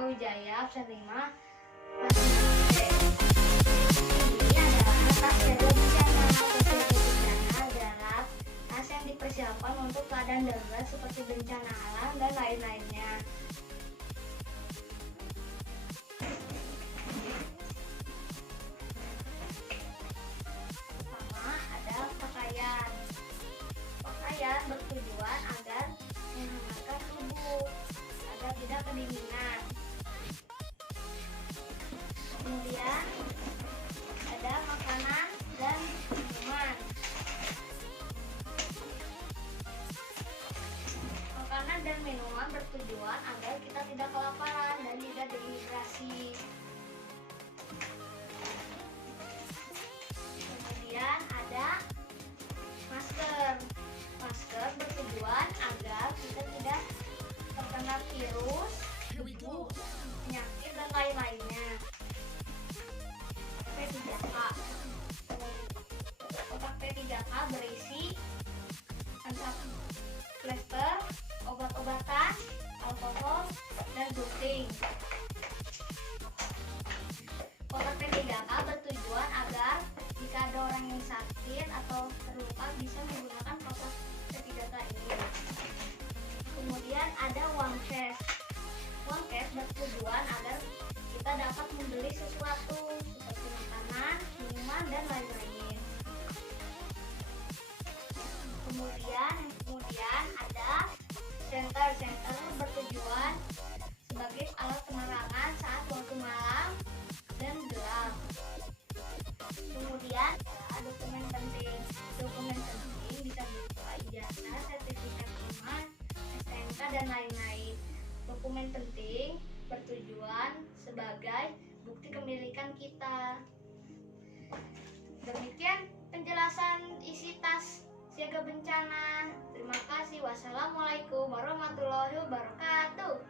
Wijaya absen 5 kelas 6 Ini adalah tas siaga bencana. Tas siaga bencana adalah tas yang dipersiapkan untuk keadaan darurat seperti bencana alam dan lain-lainnya. Pertama ada pakaian. Pakaian bertujuan agar menghangatkan tubuh agar tidak kedinginan. Kemudian ada makanan dan minuman. Makanan dan minuman bertujuan agar kita tidak kelaparan dan tidak dehidrasi. Kemudian ada masker. Masker bertujuan agar kita tidak terkena virus, debu, penyakit dan lain-lainnya. P3K. Kotak P3K berisi hand plester, obat-obatan, alkohol, dan gunting. Kotak P3K bertujuan agar jika ada orang yang sakit atau terluka bisa menggunakan kotak P3K ini. Kemudian ada uang cash. Uang cash bertujuan agar kita dapat membeli sesuatu seperti makanan, minuman, dan lain-lain. Kemudian ada senter. Senter bertujuan sebagai alat penerangan saat waktu malam dan gelap. Kemudian ada dokumen penting. Dokumen penting bisa berupa ijazah, sertifikat iman, STNK, dan lain-lain. Dokumen penting bertujuan sebagai bukti kepemilikan kita. Demikian penjelasan isi tas siaga bencana. Terima kasih. Wassalamualaikum warahmatullahi wabarakatuh.